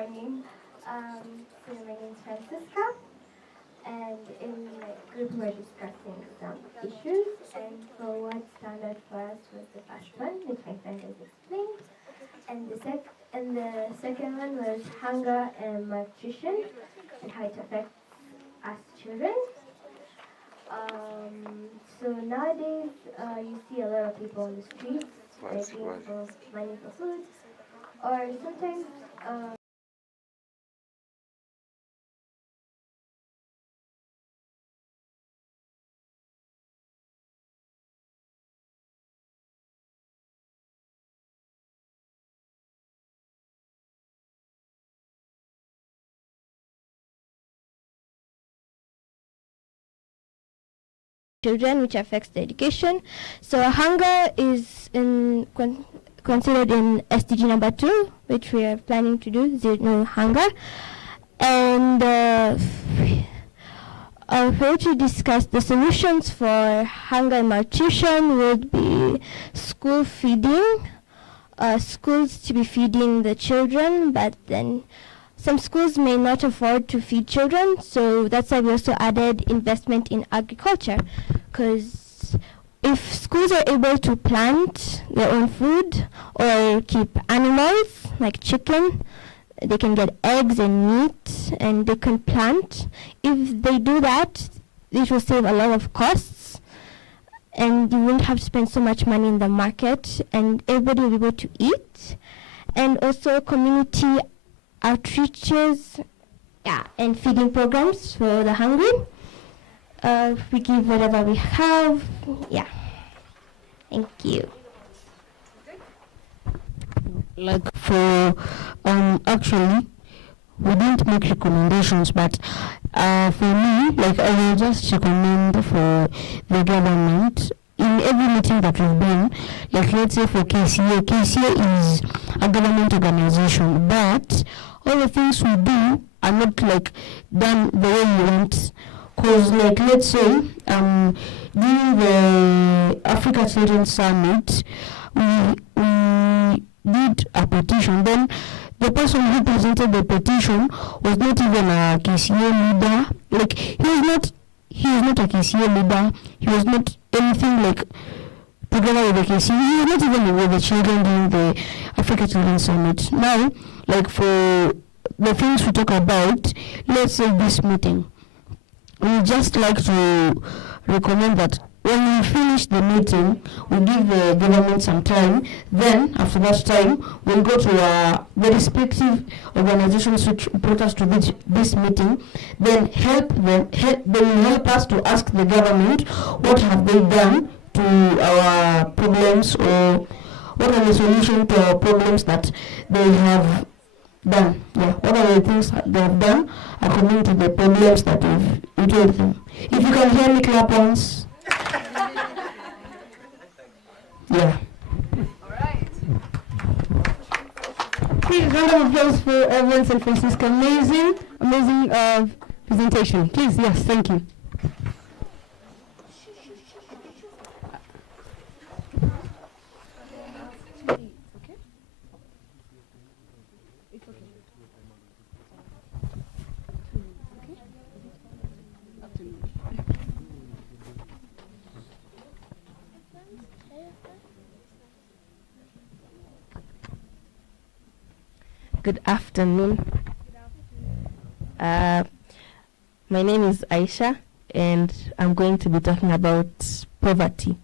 morning. So my name is Francisca, and in my group we're discussing some issues. And for what stand out for us was the first one, which my friend has explained, and the second one was hunger and malnutrition and how it affects us children. So nowadays, you see a lot of people on the streets begging for money for food, or sometimes. Children, which affects the education. So hunger is considered in SDG number 2, which we are planning to do, zero hunger. And for to discuss the solutions for hunger and malnutrition would be school feeding, schools to be feeding the children, but then some schools may not afford to feed children, so that's why we also added investment in agriculture. Because if schools are able to plant their own food or keep animals like chicken, they can get eggs and meat, and they can plant. If they do that, it will save a lot of costs, and you won't have to spend so much money in the market, and everybody will be able to eat. And also community outreaches, and feeding programs for the hungry. We give whatever we have. Thank you. Like for actually we didn't make recommendations, but for me, like I will just recommend for the government in every meeting that we've been, like let's say for KCA is a government organization, but all the things we do are not like done the way we want. Because like let's say during the Africa Children's Summit, we did a petition. Then the person who presented the petition was not even a KCA leader. Like he is not a KCA leader. He was not anything like together with the KCA. He was not even with the children during the Africa Children's Summit. Now, like for the things we talk about, let's say this meeting, we just like to recommend that when we finish the meeting, we give the government some time. Then, after that time, we'll go to the respective organizations which brought us to this meeting. Then they will help us to ask the government what have they done to our problems, or what are the solutions to our problems that they have done. What are the things that they have done according to the problems that we told them. If you can hear me, clap once. Alright. Please, round of applause for Evans and Francisca. Amazing presentation. Please, yes, thank you. Good afternoon. My name is Aisha, and I'm going to be talking about poverty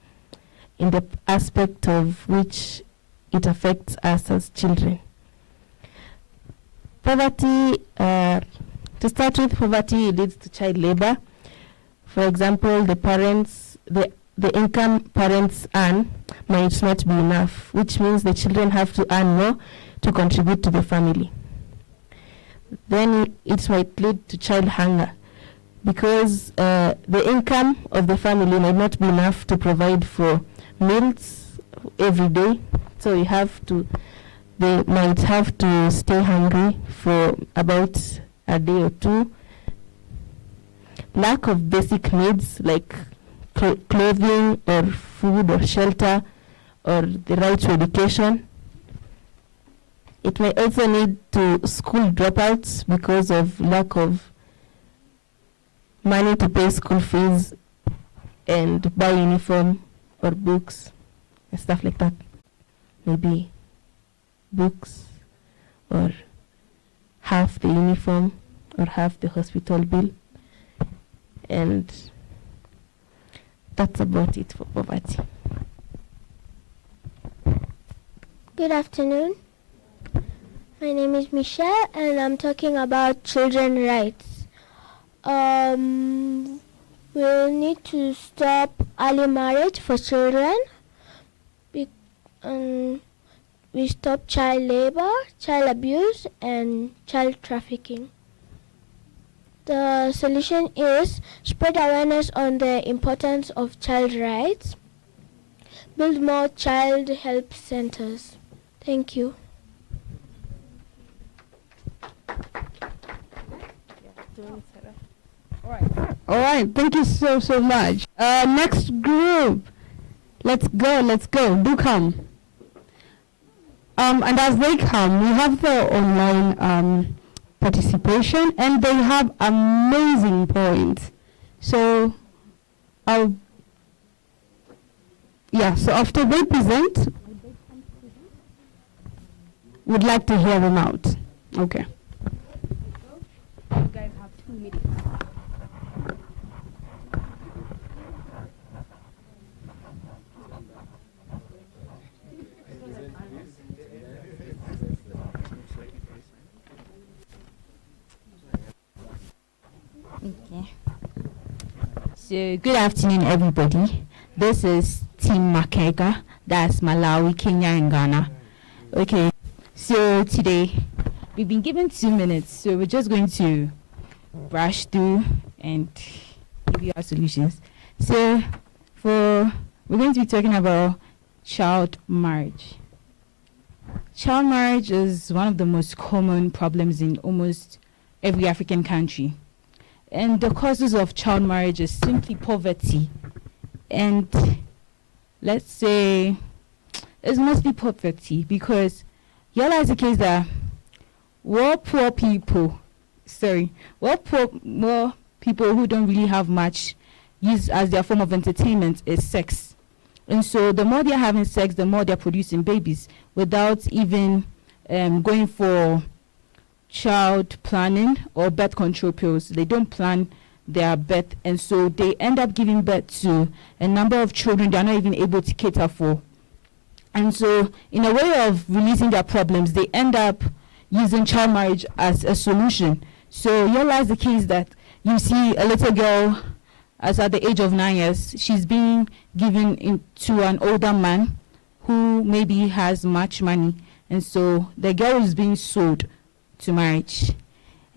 in the aspect of which it affects us as children. Poverty, to start with, poverty leads to child labor. For example, the income parents earn might not be enough, which means the children have to earn more to contribute to the family. Then it might lead to child hunger, because the income of the family might not be enough to provide for meals every day. So they might have to stay hungry for about a day or two. Lack of basic needs like clothing or food or shelter or the right to education. It may also lead to school dropouts because of lack of money to pay school fees and buy uniform or books and stuff like that. Maybe books or half the uniform or half the hospital bill. And that's about it for poverty. Good afternoon. My name is Michelle and I'm talking about children's rights. We'll need to stop early marriage for children. We stop child labor, child abuse, and child trafficking. The solution is spread awareness on the importance of child rights, build more child help centers. Thank you. All right, thank you so much. Next group, let's go, do come. And as they come, we have the online participation, and they have amazing points. So, so after they present, we'd like to hear them out. Okay. You guys have 2 minutes. Okay. So good afternoon, everybody. This is Team Makega. That's Malawi, Kenya, and Ghana. Okay. So today we've been given 2 minutes, so we're just going to brush through and give you our solutions. So we're going to be talking about child marriage. Child marriage is one of the most common problems in almost every African country. And the causes of child marriage is simply poverty. And let's say it's mostly poverty because realize the case that more people who don't really have much use as their form of entertainment is sex. And so the more they're having sex, the more they're producing babies without even going for child planning or birth control pills. They don't plan their birth, and so they end up giving birth to a number of children they're not even able to cater for. And so in a way of releasing their problems, they end up using child marriage as a solution. So here lies the case that you see a little girl as at the age of 9 years, she's being given to an older man who maybe has much money. And so the girl is being sold to marriage.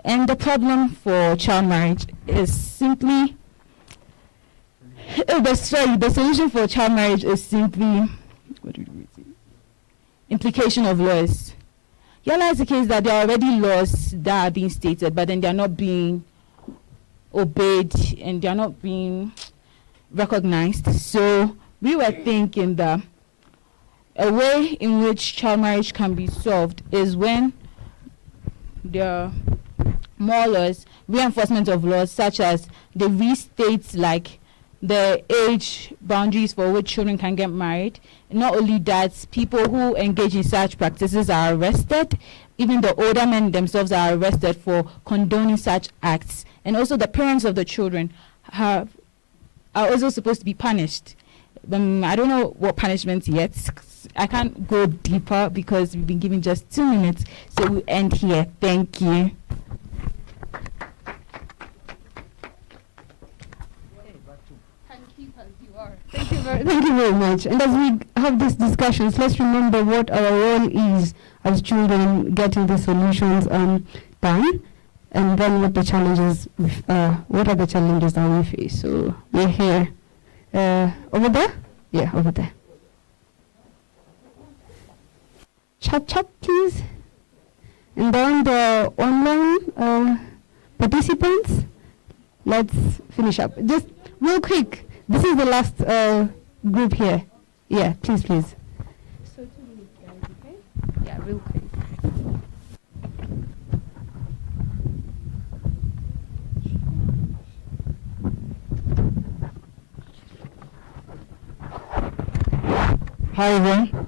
And the problem for child marriage is simply, the solution for child marriage is simply, implication of laws. Here lies the case that there are already laws that are being stated, but then they are not being obeyed and they are not being recognized. So we were thinking that a way in which child marriage can be solved is when there are more laws, reinforcement of laws, such as they restate like the age boundaries for which children can get married. Not only that, people who engage in such practices are arrested. Even the older men themselves are arrested for condoning such acts. And also the parents of the children are also supposed to be punished. I don't know what punishment yet. I can't go deeper because we've been given just 2 minutes. So we'll end here. Thank you. Thank you very much. And as we have these discussions, let's remember what our role is as children getting the solutions done, and then what the challenges, what are the challenges that we face. So we're here. Over there? Yeah, over there. Chat, please. And then the online participants, let's finish up. Just real quick. This is the last group here. Yeah, please. So 2 minutes, guys, okay? Yeah, real quick. Hi everyone.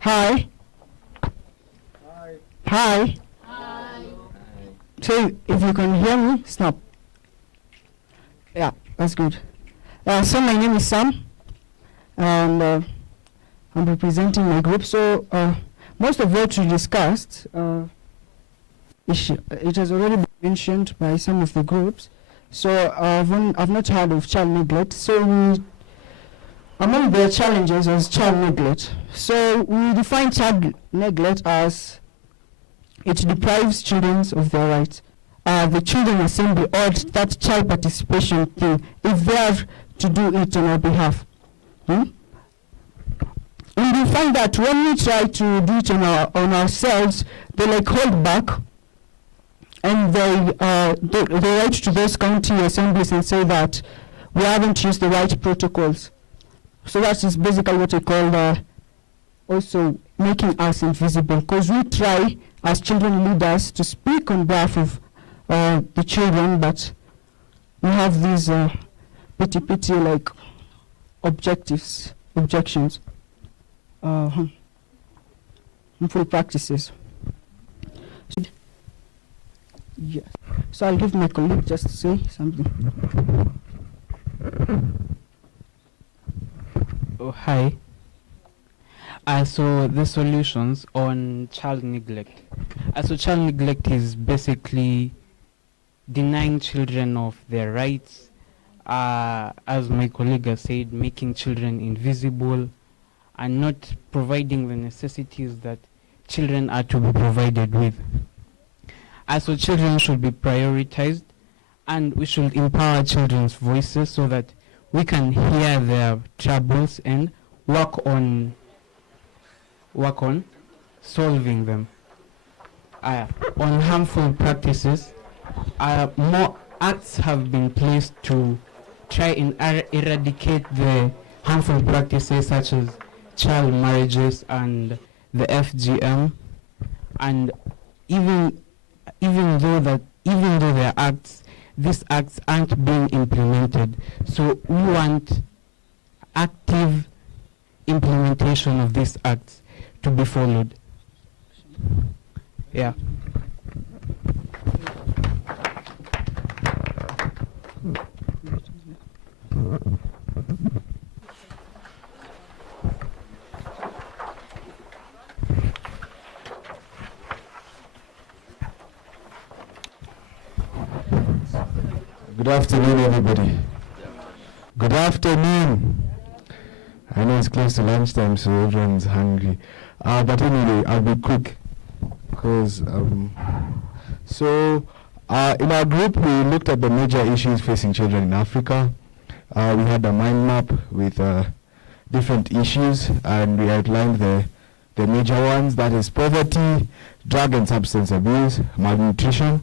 Hi. Hi. So if you can hear me, snap. Yeah, that's good. So my name is Sam, and I'm representing my group. So most of what we discussed, it has already been mentioned by some of the groups. So I've not heard of child neglect. So among the challenges is child neglect. So we define child neglect as it deprives children of their rights. The children assembly ought that child participation thing if they have to do it on our behalf. And we find that when we try to do it on ourselves, they like hold back, and they write to those county assemblies and say that we haven't used the right protocols. So that is basically what I call also making us invisible, because we try as children leaders to speak on behalf of the children, but we have these pity like objections, harmful practices. Yeah. So I'll give my colleague just to say something. Oh, hi. So the solutions on child neglect. So child neglect is basically denying children of their rights, as my colleague has said, making children invisible and not providing the necessities that children are to be provided with. So children should be prioritized, and we should empower children's voices so that we can hear their troubles and work on solving them. On harmful practices, more acts have been placed to try and eradicate the harmful practices such as child marriages and the FGM, and even though there are acts, these acts aren't being implemented. So we want active implementation of these acts to be followed. Yeah. Good afternoon, everybody. Good afternoon. I know it's close to lunchtime, so everyone's hungry. But anyway, I'll be quick. Because, in our group, we looked at the major issues facing children in Africa. We had a mind map with different issues, and we outlined the major ones, that is poverty, drug and substance abuse, malnutrition.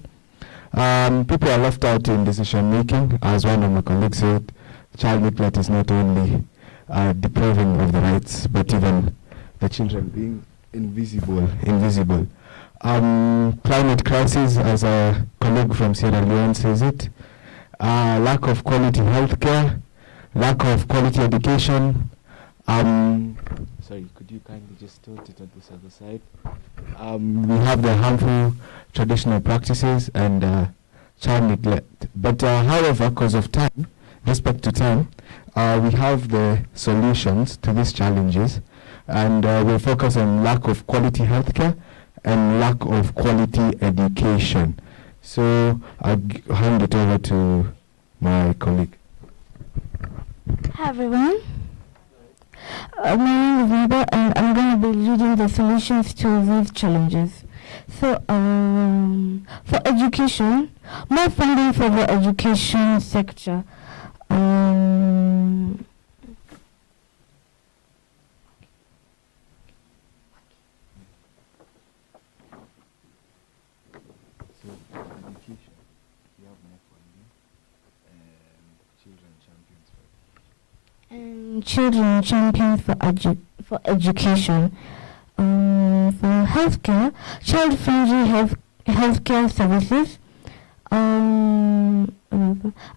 People are left out in decision making. As one of my colleagues said, child neglect is not only depriving of the rights, but even the children being invisible. Climate crisis, as a colleague from Sierra Leone says it, lack of quality healthcare, lack of quality education. Sorry, could you kindly just tilt it on this other side? We have the harmful traditional practices and child neglect. But however, because of time, respect to time, we have the solutions to these challenges, and we'll focus on lack of quality healthcare and lack of quality education. So I'll hand it over to my colleague. Hi everyone. My name is Neba, and I'm going to be leading the solutions to these challenges. So, for education, more funding for the education sector. And children champions for education. For healthcare, child-friendly healthcare services,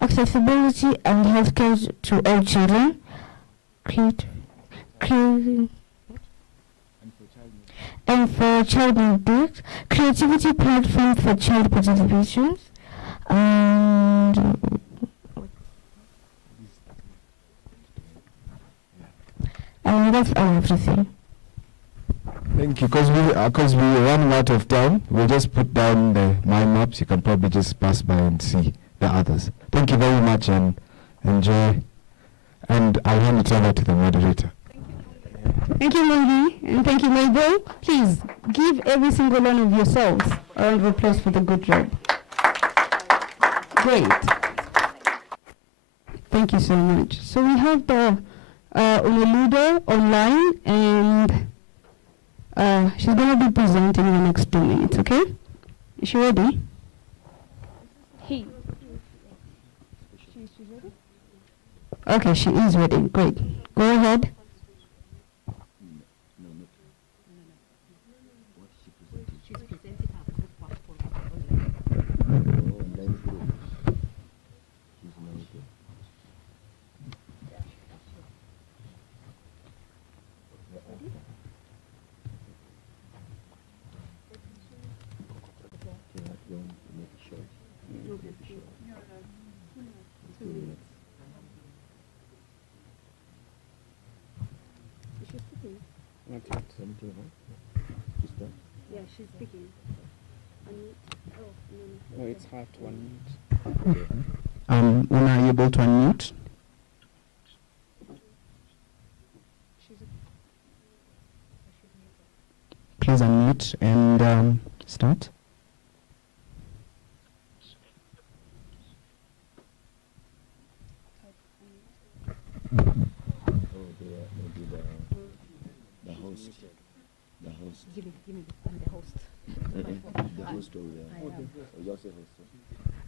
accessibility and healthcare to all children, cre- and for child neglect, creativity platform for child participation, and that's all I have to say. Thank you. Because we're running out of time, we'll just put down the mind maps. You can probably just pass by and see the others. Thank you very much and enjoy. And I'll hand it over to the moderator. Thank you, Mandy, and thank you, Mabel. Please give every single one of yourselves a round of applause for the good job. Great. Thank you so much. So we have the Unoludo online, and she's going to be presenting in the next 2 minutes, okay? Is she ready? Hey. She's ready? Okay, she is ready. Great. Go ahead. Yeah, she's speaking. No, it's hard to unmute. Una, are you able to unmute? Please unmute and start.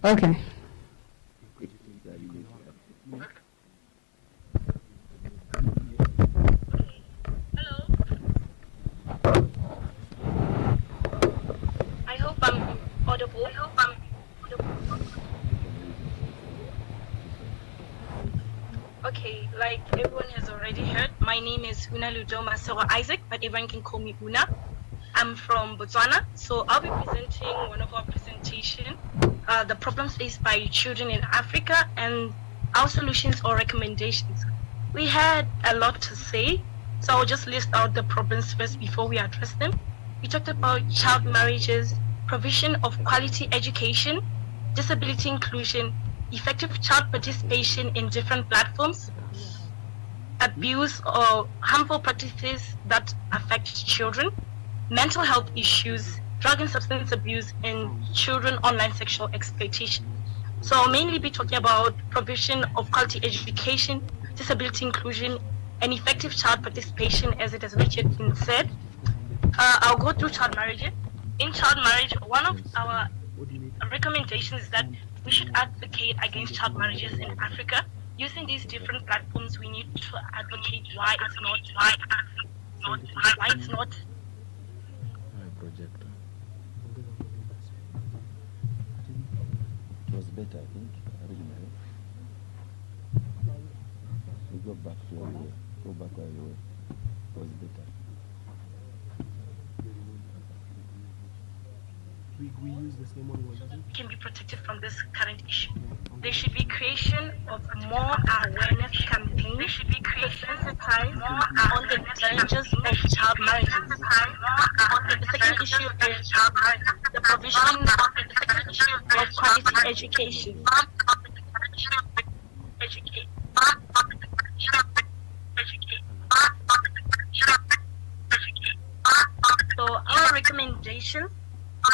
Okay. I hope I'm audible. Okay, like everyone has already heard, my name is Una Ludoma Soro Isaac, but everyone can call me Una. I'm from Botswana, so I'll be presenting one of our presentation, the problems faced by children in Africa and our solutions or recommendations. We had a lot to say, so I'll just list out the problems first before we address them. We talked about child marriages, provision of quality education, disability inclusion, effective child participation in different platforms, abuse or harmful practices that affect children, mental health issues, drug and substance abuse, and children online sexual exploitation. So I'll mainly be talking about provision of quality education, disability inclusion, and effective child participation as it has not yet been said. I'll go through child marriage. In child marriage, one of our recommendations is that we should advocate against child marriages in Africa. Using these different platforms, we need to advocate why it's not. Projector. It was better, I think, originally. We go back to where we were. Go back where we were. It was better. We use the same one. Can be protected from this current issue. There should be creation of more awareness campaigns. There should be sensitized on the dangers of child marriage. The second issue is the provision of quality education. So our recommendation is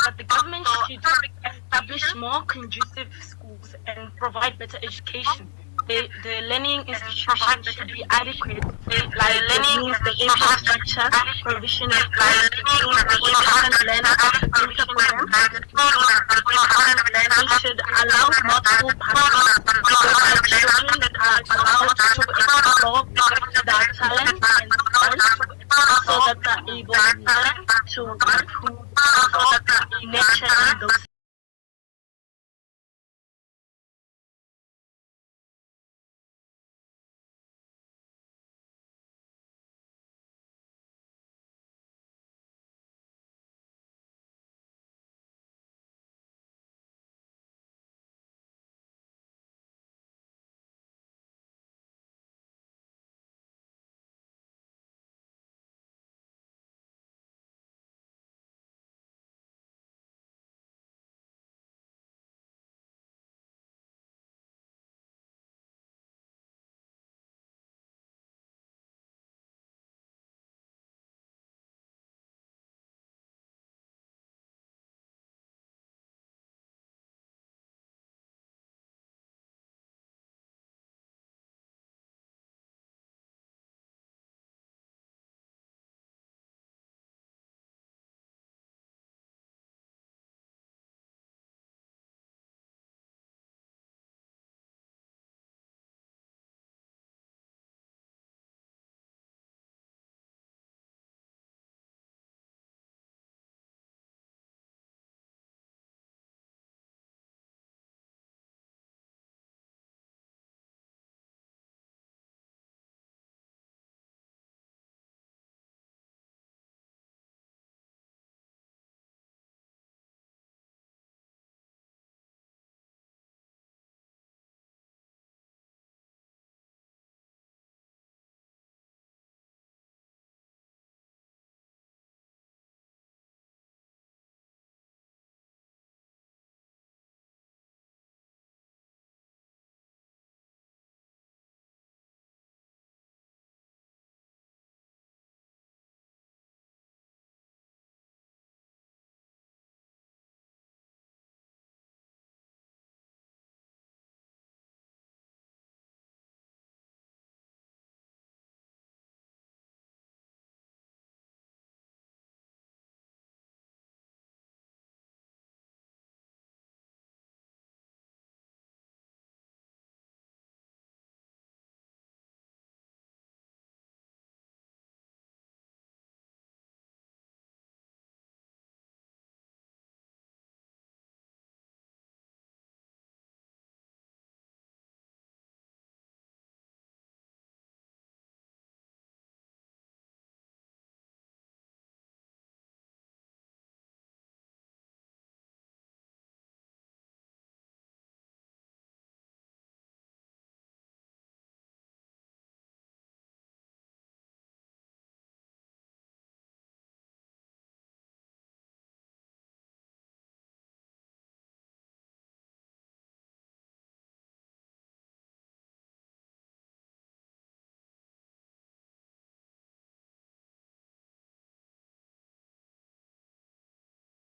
that the government should establish more conducive schools and provide better education. The learning institutions should be adequate, like the infrastructure, provision of we should allow multiple pathways whereby children are allowed to explore their talents and skills so that they're able to improve, so that they're nurturing those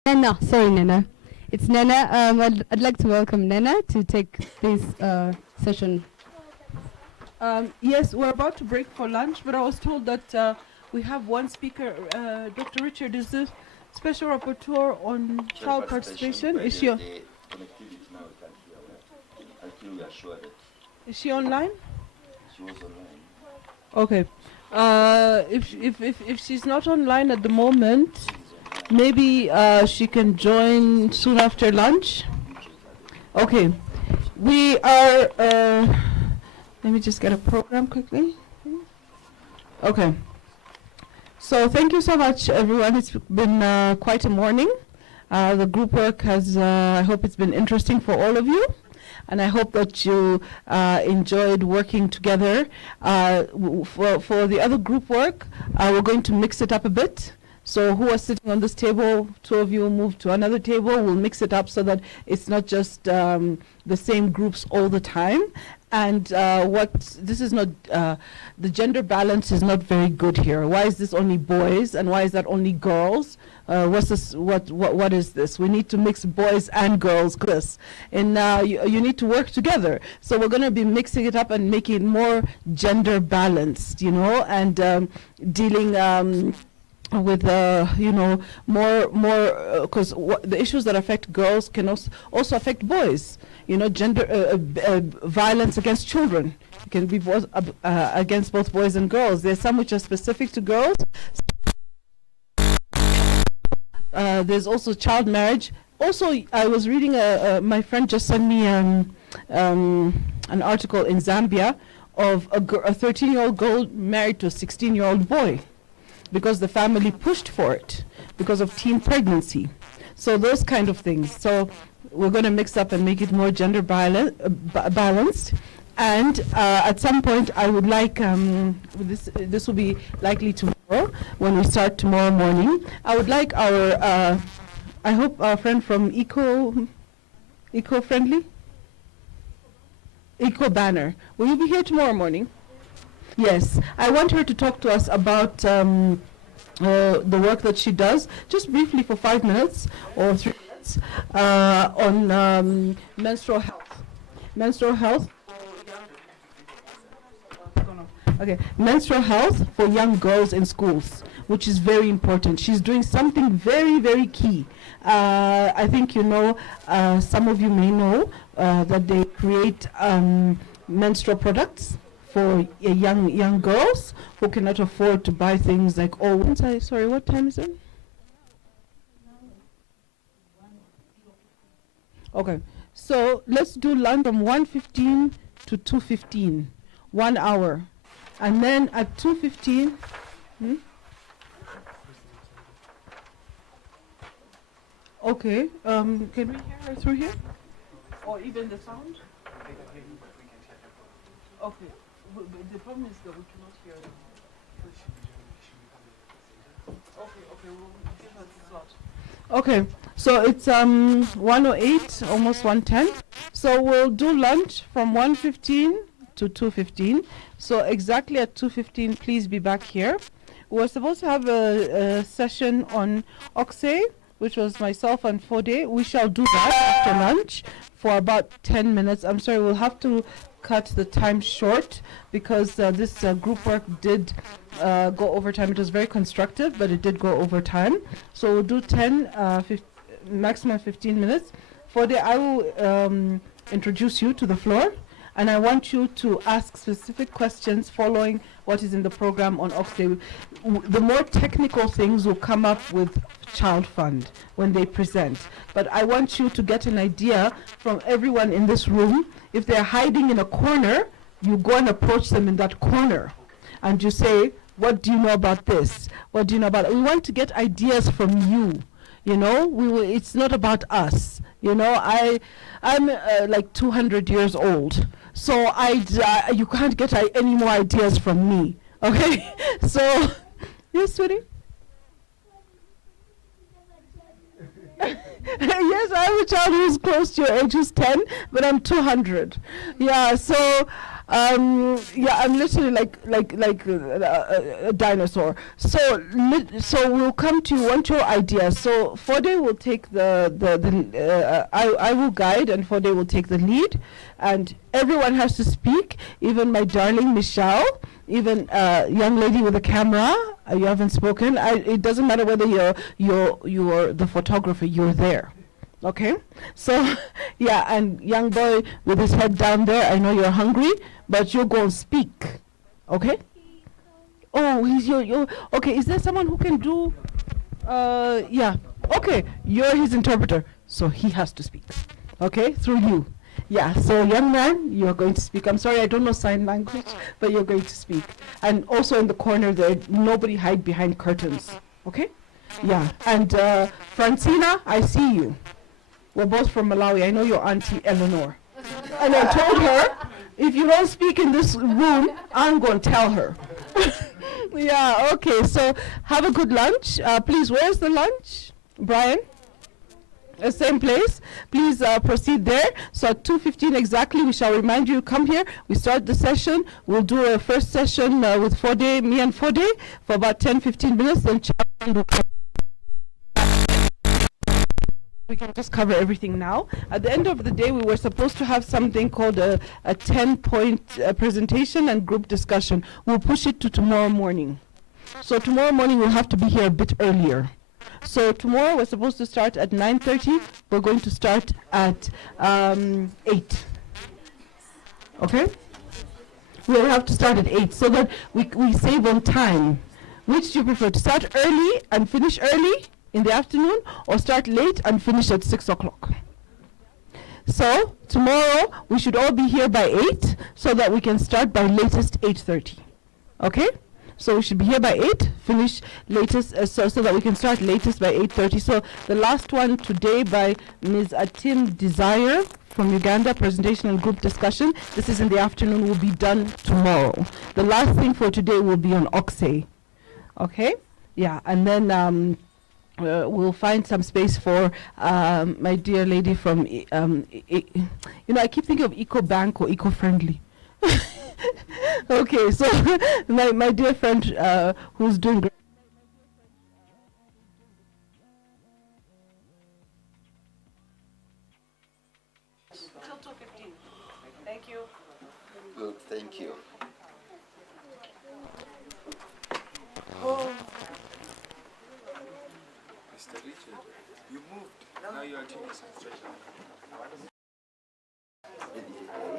Nena, sorry Nena. It's Nena. I'd like to welcome Nena to take this session. Yes, we're about to break for lunch, but I was told that we have one speaker. Dr. Richard is the special rapporteur on child participation. Is she online? She was online. Okay. If she's not online at the moment, maybe she can join soon after lunch. Okay. We are. Let me just get a program quickly. Okay. So thank you so much, everyone. It's been quite a morning. The group work has, I hope it's been interesting for all of you. And I hope that you enjoyed working together. For the other group work, we're going to mix it up a bit. So who are sitting on this table, two of you move to another table. We'll mix it up so that it's not just the same groups all the time. And this is not, the gender balance is not very good here. Why is this only boys and why is that only girls? What's this? What is this? We need to mix boys and girls, Chris. And you need to work together. So we're going to be mixing it up and making it more gender balanced, you know, and dealing with more because the issues that affect girls can also affect boys. You know, gender violence against children can be both against both boys and girls. There's some which are specific to girls. There's also child marriage. Also, I was reading my friend just sent me an article in Zambia of a 13-year-old girl married to a 16-year-old boy because the family pushed for it because of teen pregnancy. So those kind of things. So we're going to mix up and make it more gender balanced. And at some point, I would like, this will be likely tomorrow, when we start tomorrow morning, I would like our, I hope our friend from Eco-Friendly? Eco Banner. Will you be here tomorrow morning? Yes. I want her to talk to us about the work that she does, just briefly for 5 minutes or 3 minutes, on menstrual health. Menstrual health. Okay, menstrual health for young girls in schools, which is very important. She's doing something very, very key. I think you know, some of you may know that they create menstrual products for young girls who cannot afford to buy things like sorry, what time is it? Okay, so let's do lunch from 1:15 to 2:15, 1 hour. And then at 2:15, okay, can we hear her through here? Or even the sound? Okay, the problem is that we cannot hear them. Okay, we'll give her the slot. Okay, so it's 1:08, almost 1:10. So we'll do lunch from 1:15 to 2:15. So exactly at 2:15, please be back here. We're supposed to have a session on OXE, which was myself and Fode. We shall do that after lunch for about 10 minutes. I'm sorry, we'll have to cut the time short because this group work did go over time. It was very constructive, but it did go over time. So we'll do 10, maximum 15 minutes. Fode, I will introduce you to the floor. And I want you to ask specific questions following what is in the program on OXE. The more technical things will come up with Child Fund when they present. But I want you to get an idea from everyone in this room. If they're hiding in a corner, you go and approach them in that corner. And you say, what do you know about this? What do you know about it? We want to get ideas from you. You know, it's not about us. You know, I'm like 200 years old. So you can't get any more ideas from me, okay? So, yes, sweetie? Yes, I have a child who's close to your age, who's 10, but I'm 200. Yeah, so Yeah, I'm literally like a dinosaur. So we'll come to you. Want your ideas? So Fode will take I will guide, and Fode will take the lead, and everyone has to speak. Even my darling Michelle, even young lady with the camera. You haven't spoken. It doesn't matter whether you're the photographer. You're there. Okay, so yeah, and young boy with his head down there, I know you're hungry, but you're going to speak. Okay? Oh, he's your okay, is there someone who can do yeah. Okay, you're his interpreter, so he has to speak. Okay, through you. Yeah, so young man, you're going to speak. I'm sorry, I don't know sign language, but you're going to speak. And also in the corner there, nobody hide behind curtains. Okay? Yeah, and Francina, I see you. We're both from Malawi. I know your auntie Eleanor. And I told her, if you don't speak in this room, I'm going to tell her. Yeah, okay. So have a good lunch. Please, where's the lunch? Brian? Same place. Please proceed there. So at 2:15 exactly, we shall remind you, come here. We start the session. We'll do a first session with Fode, me and Fode, for about 10-15 minutes. Then Charlie will come. We can just cover everything now. At the end of the day, we were supposed to have something called a 10-point presentation and group discussion. We'll push it to tomorrow morning. So tomorrow morning, we'll have to be here a bit earlier. So tomorrow, we're supposed to start at 9:30. We're going to start at 8. Okay? We'll have to start at 8 so that we save on time. Which do you prefer, to start early and finish early in the afternoon, or start late and finish at 6 o'clock? So tomorrow we should all be here by 8 so that we can start by latest 8:30. Okay? So we should be here by 8, finish latest, so that we can start latest by 8:30. So the last one today by Ms. Atim Desire from Uganda, presentation and group discussion. This is in the afternoon, will be done tomorrow. The last thing for today will be on Oxay. Okay? Yeah, and then we'll find some space for my dear lady from, I keep thinking of Eco-Bank or Eco-Friendly. Okay, so my dear friend who's doing great. Till 2:15. Thank you. Good, thank you. Oh. Mr. Richard, you moved. Now you are team concentration.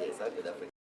Yes, I did that.